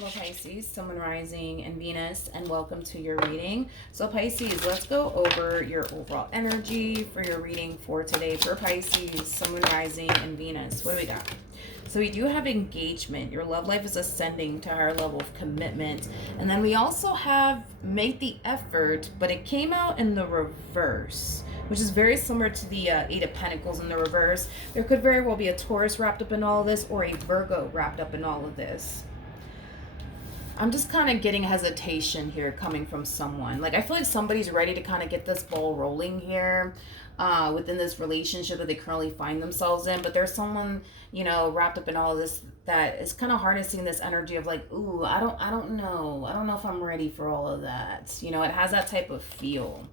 Hello Pisces, Sun, Moon, Rising, and Venus, and welcome to your reading. So Pisces, let's go over your overall energy for your reading for today for Pisces, Sun, Moon, Rising, and Venus. What do we got? So we do have engagement. Your love life is ascending to a higher level of commitment. And then we also have make the effort, but it came out in the reverse, which is very similar to the Eight of Pentacles in the reverse. There could very well be a Taurus wrapped up in all of this or a Virgo wrapped up in all of this. I'm just kind of getting hesitation here coming from someone. Like, I feel like somebody's ready to kind of get this ball rolling here within this relationship that they currently find themselves in. But there's someone, you know, wrapped up in all of this that is kind of harnessing this energy of like, ooh, I don't know. I don't know if I'm ready for all of that. You know, it has that type of feel.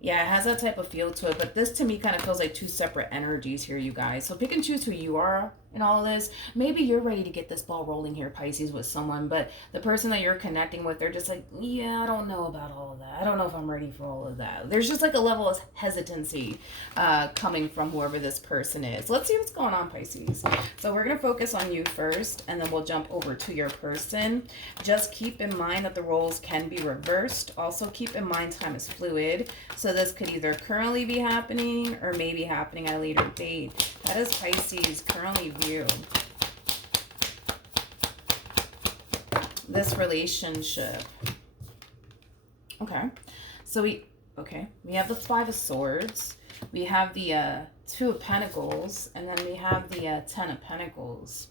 Yeah, it has that type of feel to it, but this to me kind of feels like two separate energies here, you guys. So pick and choose who you are in all of this. Maybe you're ready to get this ball rolling here, Pisces, with someone, but the person that you're connecting with, they're just like, yeah, I don't know about all of that. I don't know if I'm ready for all of that. There's just like a level of hesitancy coming from whoever this person is. Let's see what's going on, Pisces. So we're going to focus on you first, and then we'll jump over to your person. Just keep in mind that the roles can be reversed. Also keep in mind time is fluid. So this could either currently be happening or maybe happening at a later date. That is Pisces currently view this relationship. Okay. So we have the Five of Swords. We have the Two of Pentacles, and then we have the Ten of Pentacles.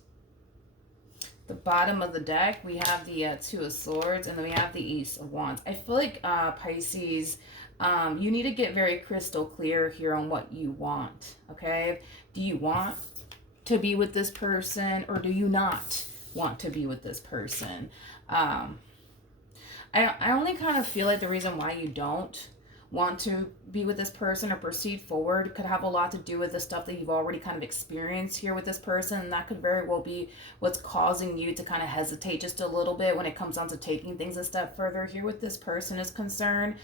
The bottom of the deck, we have the Two of Swords, and then we have the Ace of Wands. I feel like Pisces, you need to get very crystal clear here on what you want, okay? Do you want to be with this person, or do you not want to be with this person? I only kind of feel like the reason why you don't want to be with this person or proceed forward could have a lot to do with the stuff that you've already kind of experienced here with this person, and that could very well be what's causing you to kind of hesitate just a little bit when it comes down to taking things a step further here with this person is concerned.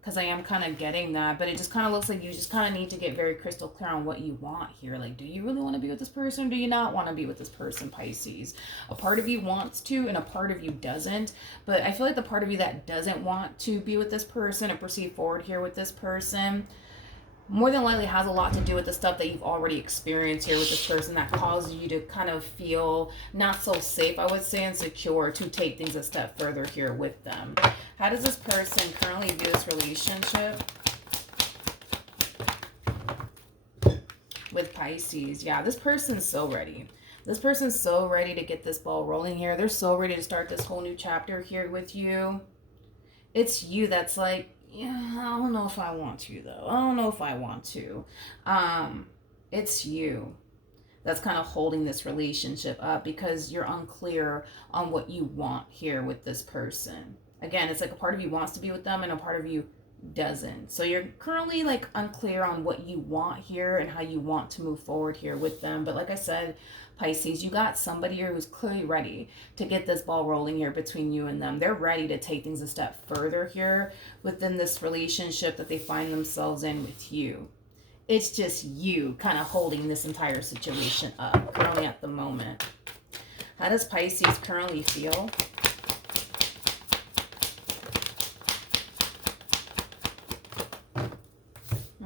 Because I am kind of getting that, but it just kind of looks like you just kind of need to get very crystal clear on what you want here. Like, do you really want to be with this person? Do you not want to be with this person, Pisces? A part of you wants to, and a part of you doesn't. But I feel like the part of you that doesn't want to be with this person and proceed forward here with this person more than likely has a lot to do with the stuff that you've already experienced here with this person that causes you to kind of feel not so safe, I would say, and secure to take things a step further here with them. How does this person currently view this relationship with Pisces? Yeah, this person's so ready. This person's so ready to get this ball rolling here. They're so ready to start this whole new chapter here with you. It's you that's like, yeah, I don't know if I want to, though. I don't know if I want to. It's you that's kind of holding this relationship up because you're unclear on what you want here with this person. Again, it's like a part of you wants to be with them and a part of you doesn't. So you're currently like unclear on what you want here and how you want to move forward here with them. But like I said, Pisces, you got somebody here who's clearly ready to get this ball rolling here between you and them. They're ready to take things a step further here within this relationship that they find themselves in with you. It's just you kind of holding this entire situation up currently at the moment. How does Pisces currently feel?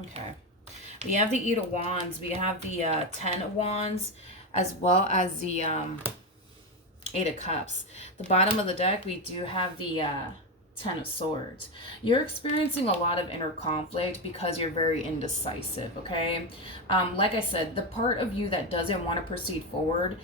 Okay. We have the Eight of Wands. We have the Ten of Wands, as well as the Eight of Cups. The bottom of the deck, we do have the Ten of Swords. You're experiencing a lot of inner conflict because you're very indecisive, okay? Like I said, the part of you that doesn't want to proceed forward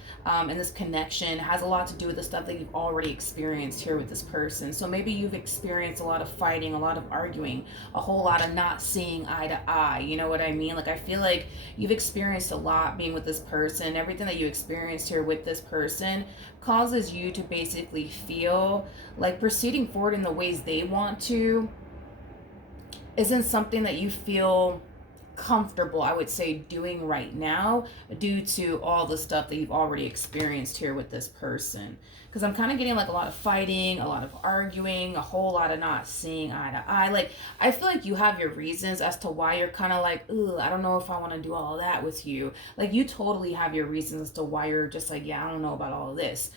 in this connection has a lot to do with the stuff that you've already experienced here with this person. So maybe you've experienced a lot of fighting, a lot of arguing, a whole lot of not seeing eye to eye. You know what I mean? Like, I feel like you've experienced a lot being with this person. Everything that you experienced here with this person causes you to basically feel like proceeding forward in the ways they want to isn't something that you feel comfortable, I would say, doing right now due to all the stuff that you've already experienced here with this person. Because I'm kind of getting like a lot of fighting, a lot of arguing, a whole lot of not seeing eye to eye. Like, I feel like you have your reasons as to why you're kind of like, ugh, I don't know if I want to do all of that with you. Like, you totally have your reasons as to why you're just like, yeah, I don't know about all of this.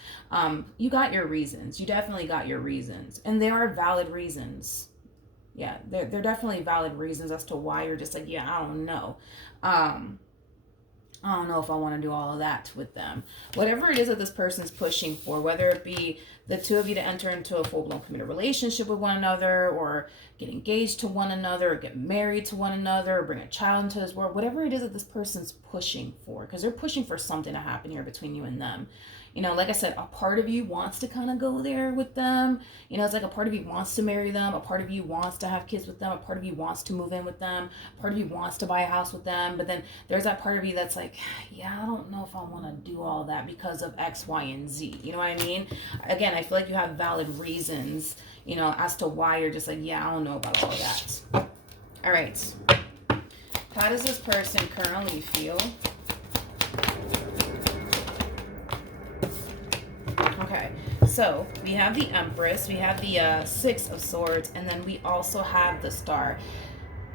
You got your reasons. You definitely got your reasons. And they are valid reasons. Yeah, they're definitely valid reasons as to why you're just like, yeah, I don't know. I don't know if I want to do all of that with them. Whatever it is that this person's pushing for, whether it be the two of you to enter into a full-blown committed relationship with one another, or get engaged to one another, or get married to one another, or bring a child into this world, whatever it is that this person's pushing for, because they're pushing for something to happen here between you and them. You know, like I said, a part of you wants to kind of go there with them. You know, it's like a part of you wants to marry them. A part of you wants to have kids with them. A part of you wants to move in with them. A part of you wants to buy a house with them. But then there's that part of you that's like, yeah, I don't know if I want to do all that because of X, Y, and Z. You know what I mean? Again, I feel like you have valid reasons, you know, as to why you're just like, yeah, I don't know about all that. All right. How does this person currently feel? Okay, so we have the Empress, we have the Six of Swords, and then we also have the Star.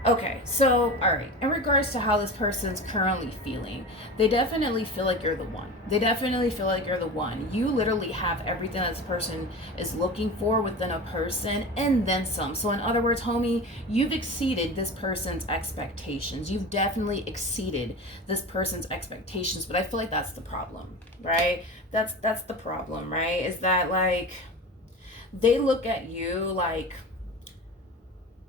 Okay, so, all right, in regards to how this person's currently feeling, they definitely feel like you're the one. They definitely feel like you're the one. You literally have everything that this person is looking for within a person, and then some. So in other words, homie, you've exceeded this person's expectations. You've definitely exceeded this person's expectations, but I feel like that's the problem, right? That's the problem, right? Is that, like, they look at you like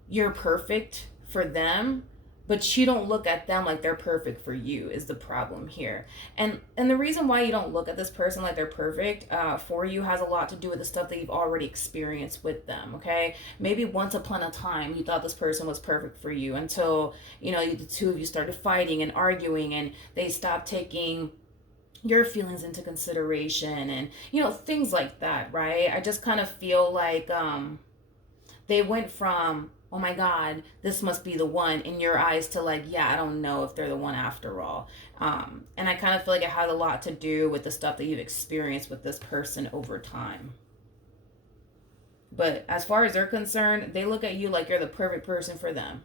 you're perfect for them, but you don't look at them like they're perfect for you, is the problem here. And the reason why you don't look at this person like they're perfect for you has a lot to do with the stuff that you've already experienced with them. Okay, maybe once upon a time you thought this person was perfect for you until, you know, the two of you started fighting and arguing, and they stopped taking your feelings into consideration, and, you know, things like that, right? I just kind of feel like they went from, oh my God, this must be the one, in your eyes, to like, yeah, I don't know if they're the one after all. And I kind of feel like it had a lot to do with the stuff that you've experienced with this person over time. But as far as they're concerned, they look at you like you're the perfect person for them.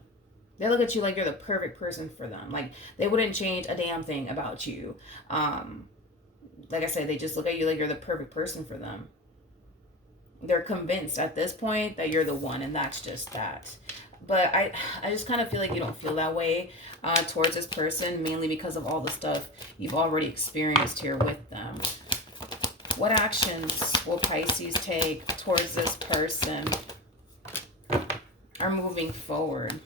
They look at you like you're the perfect person for them. Like, they wouldn't change a damn thing about you. Like I said, they just look at you like you're the perfect person for them. They're convinced at this point that you're the one, and that's just that. But I just kind of feel like you don't feel that way towards this person, mainly because of all the stuff you've already experienced here with them. What actions will Pisces take towards this person are moving forward?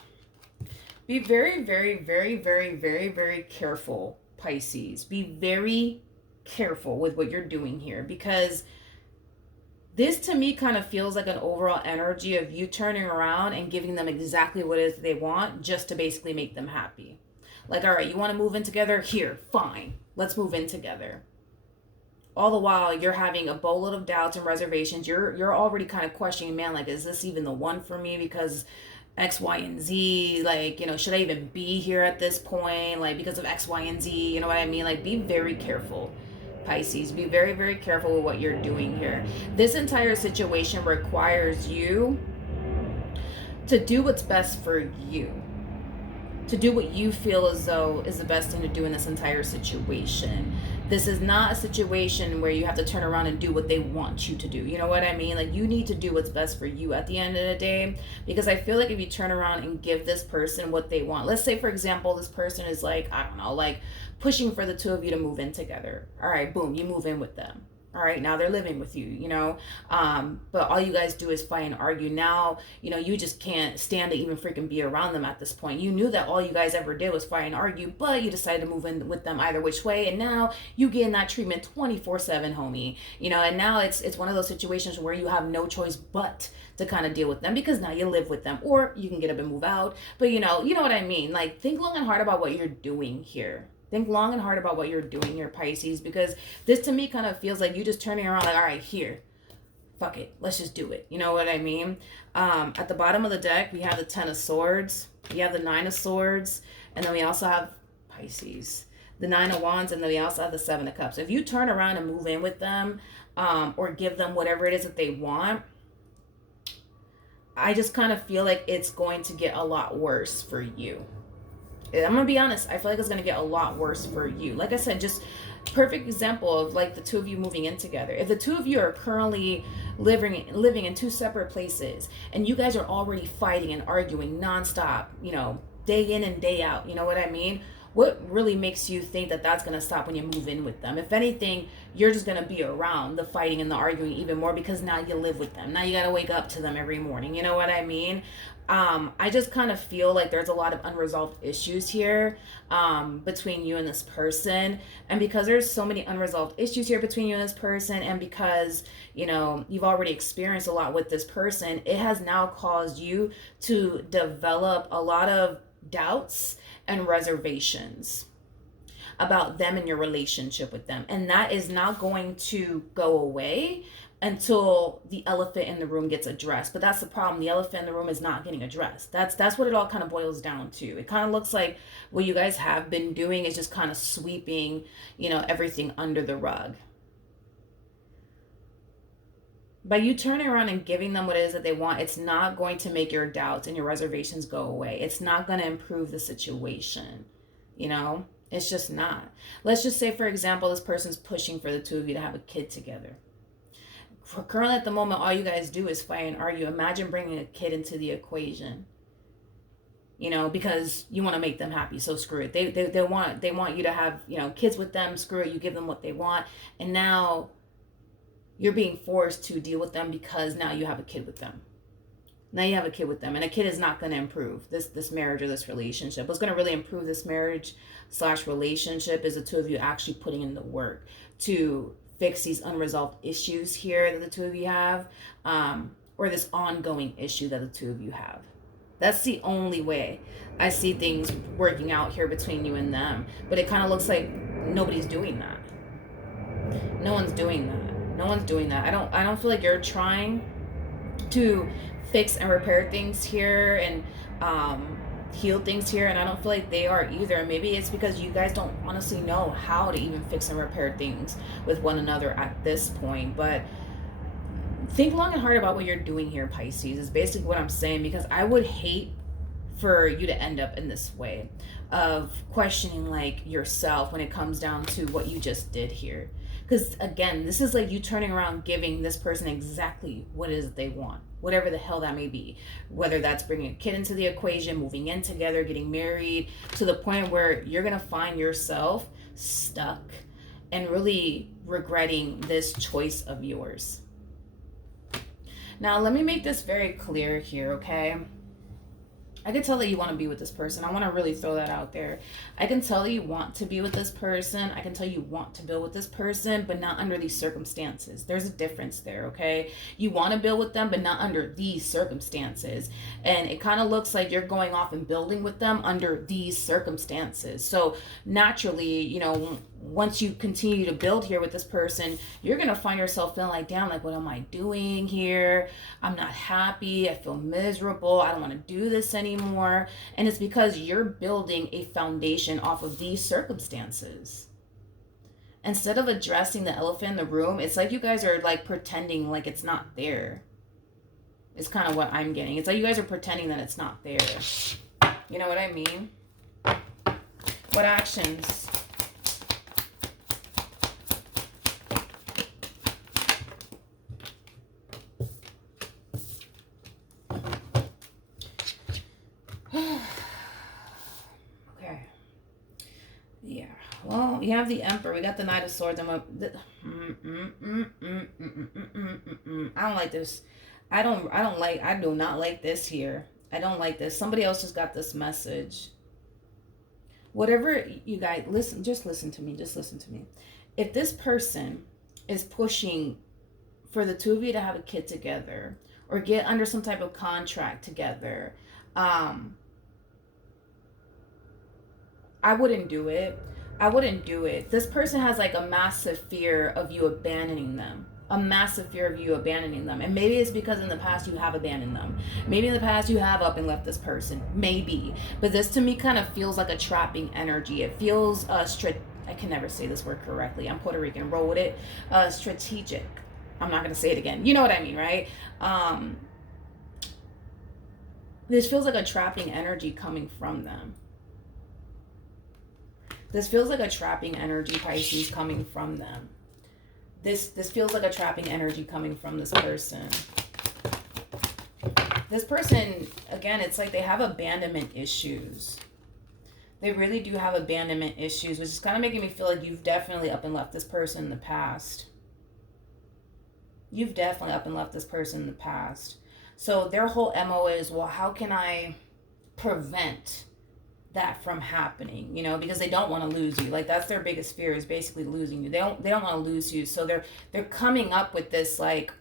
Be very, very, very, very, very, very careful, Pisces. Be very careful with what you're doing here, because this to me kind of feels like an overall energy of you turning around and giving them exactly what it is they want, just to basically make them happy. Like, all right, you want to move in together? Here, fine. Let's move in together. All the while, you're having a boatload of doubts and reservations. You're already kind of questioning, man, like, is this even the one for me? Because X, Y, and Z, like, you know, should I even be here at this point? Like, because of X, Y, and Z, you know what I mean? Like, be very careful, Pisces. Be very, very careful with what you're doing here. This entire situation requires you to do what's best for you, to do what you feel as though is the best thing to do in this entire situation. This is not a situation where you have to turn around and do what they want you to do. You know what I mean? Like, you need to do what's best for you at the end of the day, because I feel like if you turn around and give this person what they want, let's say, for example, this person is like, I don't know, like pushing for the two of you to move in together. All right, boom, you move in with them. All right, now they're living with you, you know, but all you guys do is fight and argue. Now, you know, you just can't stand to even freaking be around them at this point. You knew that all you guys ever did was fight and argue, but you decided to move in with them either which way, and now you get that treatment 24/7, homie, you know. And now it's one of those situations where you have no choice but to kind of deal with them, because now you live with them, or you can get up and move out. But you know what I mean. Like, think long and hard about what you're doing here. Think long and hard about what you're doing here, Pisces, because this to me kind of feels like you just turning around like, all right, here, fuck it, let's just do it. You know what I mean? At the bottom of the deck, we have the Ten of Swords, we have the Nine of Swords, and then we also have Pisces, the Nine of Wands, and then we also have the Seven of Cups. If you turn around and move in with them, or give them whatever it is that they want, I just kind of feel like it's going to get a lot worse for you. I'm gonna be honest, I feel like it's gonna get a lot worse for you. Like I said, just perfect example of like the two of you moving in together. If the two of you are currently living in two separate places and you guys are already fighting and arguing nonstop, you know, day in and day out, you know what I mean? What really makes you think that that's going to stop when you move in with them? If anything, you're just going to be around the fighting and the arguing even more because now you live with them. Now you got to wake up to them every morning. You know what I mean? I just kind of feel like there's a lot of unresolved issues here between you and this person. And because there's so many unresolved issues here between you and this person, and because, you know, you've already experienced a lot with this person, it has now caused you to develop a lot of doubts and reservations about them and your relationship with them. And that is not going to go away until the elephant in the room gets addressed. But that's the problem. The elephant in the room is not getting addressed. That's what it all kind of boils down to. It kind of looks like what you guys have been doing is just kind of sweeping, you know, everything under the rug. By you turning around and giving them what it is that they want, it's not going to make your doubts and your reservations go away. It's not going to improve the situation. You know, it's just not. Let's just say, for example, this person's pushing for the two of you to have a kid together. Currently at the moment, all you guys do is fight and argue. Imagine bringing a kid into the equation. You know, because you want to make them happy, so screw it. They want you to have, you know, kids with them. Screw it. You give them what they want, and now you're being forced to deal with them because now you have a kid with them. Now you have a kid with them, and a kid is not going to improve this marriage or this relationship. What's going to really improve this marriage / relationship is the two of you actually putting in the work to fix these unresolved issues here that the two of you have, or this ongoing issue that the two of you have. That's the only way I see things working out here between you and them. But it kind of looks like nobody's doing that. No one's doing that. No one's doing that. I don't feel like you're trying to fix and repair things here and heal things here, and I don't feel like they are either. Maybe it's because you guys don't honestly know how to even fix and repair things with one another at this point. But think long and hard about what you're doing here, Pisces, is basically what I'm saying, because I would hate for you to end up in this way of questioning like yourself when it comes down to what you just did here. Because again, this is like you turning around giving this person exactly what it is that they want, whatever the hell that may be, whether that's bringing a kid into the equation, moving in together, getting married, to the point where you're gonna find yourself stuck and really regretting this choice of yours. Now, let me make this very clear here, okay? I can tell that you want to be with this person. I want to really throw that out there. I can tell that you want to be with this person. I can tell you want to build with this person, but not under these circumstances. There's a difference there, okay? You want to build with them, but not under these circumstances. And it kind of looks like you're going off and building with them under these circumstances. So naturally, you know, once you continue to build here with this person, you're going to find yourself feeling like, damn, like, what am I doing here? I'm not happy. I feel miserable. I don't want to do this anymore. And it's because you're building a foundation off of these circumstances. Instead of addressing the elephant in the room, it's like you guys are like pretending like it's not there. It's kind of what I'm getting. It's like you guys are pretending that it's not there. You know what I mean? What actions? Well, you have the Emperor. We got the Knight of Swords. I don't like this. I do not like this here. I don't like this. Somebody else just got this message. Whatever you guys, listen, just listen to me. Just listen to me. If this person is pushing for the two of you to have a kid together or get under some type of contract together, I wouldn't do it. This person has like a massive fear of you abandoning them. a massive fear of you abandoning them. And maybe it's because in the past you have abandoned them. Maybe in the past you have up and left this person. Maybe. But this to me kind of feels like a trapping energy. It feels I can never say this word correctly. I'm Puerto Rican. Roll with it. Strategic. I'm not going to say it again. You know what I mean, right? This feels like a trapping energy coming from them. This feels like a trapping energy, Pisces, coming from them. This feels like a trapping energy coming from this person. This person, again, it's like they have abandonment issues. They really do have abandonment issues, which is kind of making me feel like you've definitely up and left this person in the past. You've definitely up and left this person in the past. So their whole MO is, well, how can I prevent that from happening? You know, because they don't want to lose you. Like, that's their biggest fear, is basically losing you. They don't want to lose you. So they're coming up with this like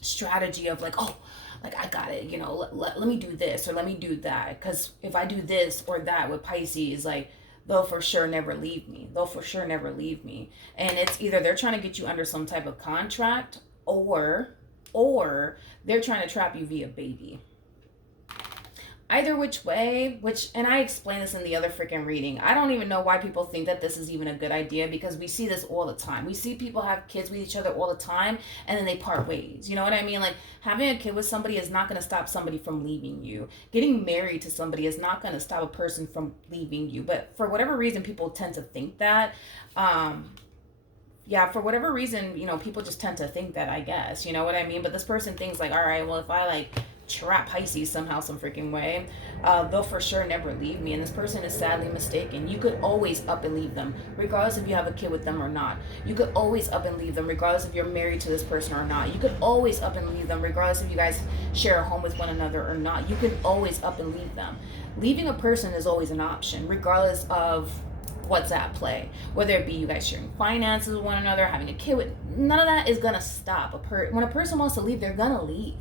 strategy of like, oh, like I got it, you know, let me do this or let me do that. Because if I do this or that with Pisces, like, they'll for sure never leave me. They'll for sure never leave me. And it's either they're trying to get you under some type of contract, or they're trying to trap you via baby. Either which way, and I explained this in the other freaking reading. I don't even know why people think that this is even a good idea, because we see this all the time. We see people have kids with each other all the time, and then they part ways. You know what I mean? Like, having a kid with somebody is not going to stop somebody from leaving you. Getting married to somebody is not going to stop a person from leaving you. But for whatever reason, people tend to think that. Yeah, for whatever reason, you know, people just tend to think that, I guess. You know what I mean? But this person thinks like, all right, well, if I like trap Pisces somehow, some freaking way, they'll for sure never leave me. And this person is sadly mistaken. You could always up and leave them, regardless if you have a kid with them or not. You could always up and leave them, regardless if you're married to this person or not. You could always up and leave them, regardless if you guys share a home with one another or not. You could always up and leave them. Leaving a person is always an option, regardless of what's at play. Whether it be you guys sharing finances with one another, having a kid with, none of that is gonna stop when a person wants to leave. They're gonna leave.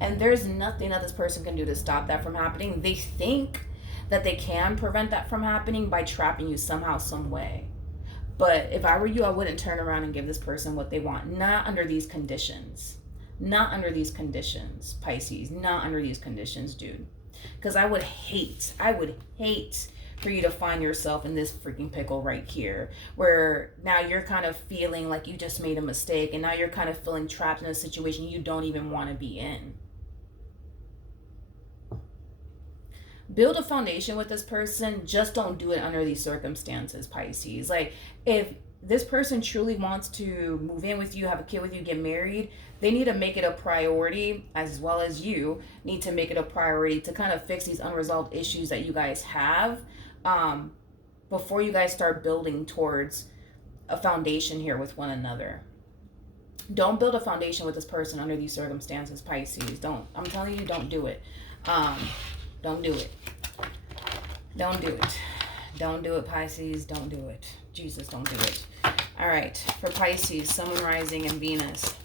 And there's nothing that this person can do to stop that from happening. They think that they can prevent that from happening by trapping you somehow, some way. But if I were you, I wouldn't turn around and give this person what they want. Not under these conditions. Not under these conditions, Pisces. Not under these conditions, dude. Because I would hate for you to find yourself in this freaking pickle right here, where now you're kind of feeling like you just made a mistake, and now you're kind of feeling trapped in a situation you don't even want to be in. Build a foundation with this person. Just don't do it under these circumstances, Pisces. Like, if this person truly wants to move in with you, have a kid with you, get married, they need to make it a priority, as well as you need to make it a priority to kind of fix these unresolved issues that you guys have, before you guys start building towards a foundation here with one another. Don't build a foundation with this person under these circumstances, Pisces. I'm telling you, don't do it. Don't do it. Don't do it. Don't do it, Pisces. Don't do it. Jesus, don't do it. All right, for Pisces, Sun, Moon, Rising, and Venus.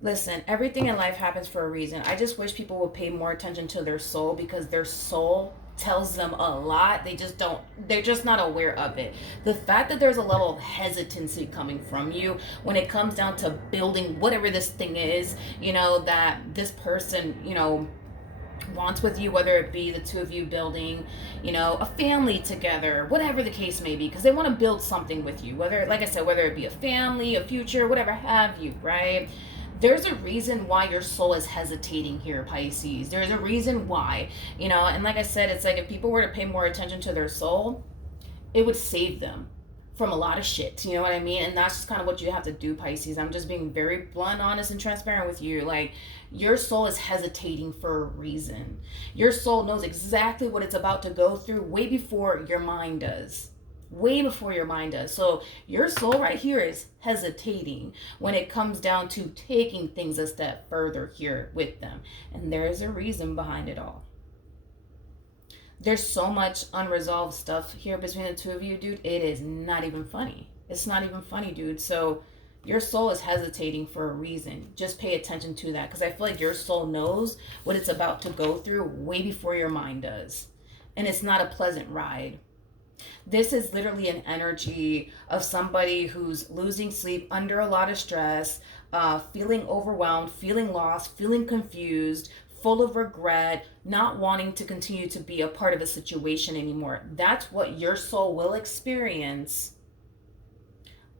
Listen, everything in life happens for a reason. I just wish people would pay more attention to their soul, because their soul tells them a lot. They're just not aware of it. The fact that there's a level of hesitancy coming from you when it comes down to building whatever this thing is, you know, that this person, you know, wants with you, whether it be the two of you building, you know, a family together, whatever the case may be, because they want to build something with you, whether, like I said, whether it be a family, a future, whatever have you, right? There's a reason why your soul is hesitating here, Pisces. There's a reason why, you know, and like I said, it's like if people were to pay more attention to their soul, it would save them from a lot of shit, you know what I mean? And that's just kind of what you have to do, Pisces. I'm just being very blunt, honest, and transparent with you. Like, your soul is hesitating for a reason. Your soul knows exactly what it's about to go through way before your mind does. Way before your mind does. So your soul right here is hesitating when it comes down to taking things a step further here with them. And there is a reason behind it all. There's so much unresolved stuff here between the two of you, dude. It is not even funny. It's not even funny, dude. So your soul is hesitating for a reason. Just pay attention to that, because I feel like your soul knows what it's about to go through way before your mind does. And it's not a pleasant ride. This is literally an energy of somebody who's losing sleep under a lot of stress, feeling overwhelmed, feeling lost, feeling confused, full of regret, not wanting to continue to be a part of a situation anymore. That's what your soul will experience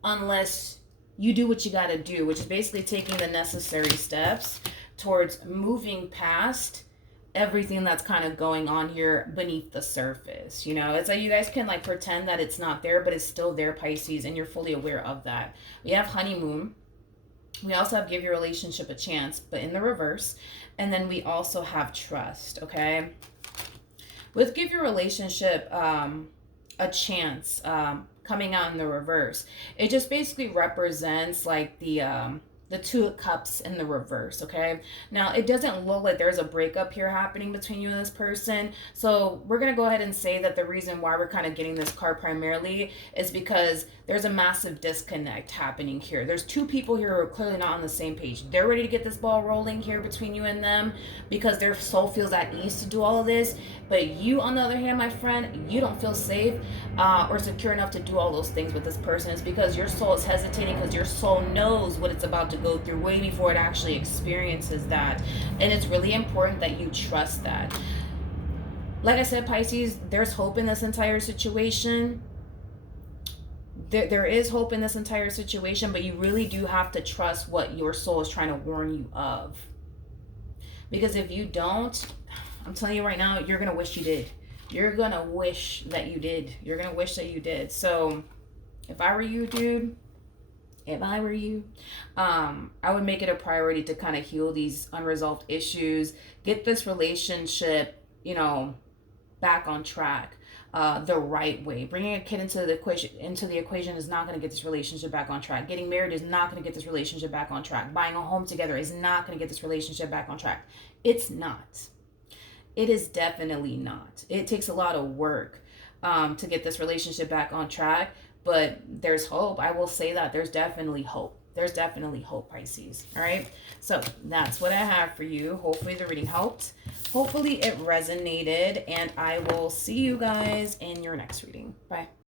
unless you do what you got to do, which is basically taking the necessary steps towards moving past everything that's kind of going on here beneath the surface. You know, it's like you guys can like pretend that it's not there, but it's still there, Pisces, and you're fully aware of that. We have honeymoon. We also have give your relationship a chance, but in the reverse. And then we also have trust, okay? With give your relationship a chance, coming out in the reverse, it just basically represents like the two of cups in the reverse, okay? Now, it doesn't look like there's a breakup here happening between you and this person. So we're going to go ahead and say that the reason why we're kind of getting this card primarily is because there's a massive disconnect happening here. There's two people here who are clearly not on the same page. They're ready to get this ball rolling here between you and them because their soul feels at ease to do all of this. But you, on the other hand, my friend, you don't feel safe or secure enough to do all those things with this person. It's because your soul is hesitating because your soul knows what it's about to go through way before it actually experiences that. And it's really important that you trust that. Like I said, Pisces, there's hope in this entire situation. There is hope in this entire situation, but you really do have to trust what your soul is trying to warn you of. Because if you don't, I'm telling you right now, you're going to wish you did. You're going to wish that you did. You're going to wish that you did. So if I were you, dude, if I were you, I would make it a priority to kind of heal these unresolved issues, get this relationship, you know, back on track the right way. Bringing a kid into the equation is not going to get this relationship back on track. Getting married is not going to get this relationship back on track. Buying a home together is not going to get this relationship back on track. It's not. It is definitely not. It takes a lot of work to get this relationship back on track, but there's hope. I will say that there's definitely hope. There's definitely hope, Pisces. All right. So that's what I have for you. Hopefully the reading helped. Hopefully it resonated, and I will see you guys in your next reading. Bye.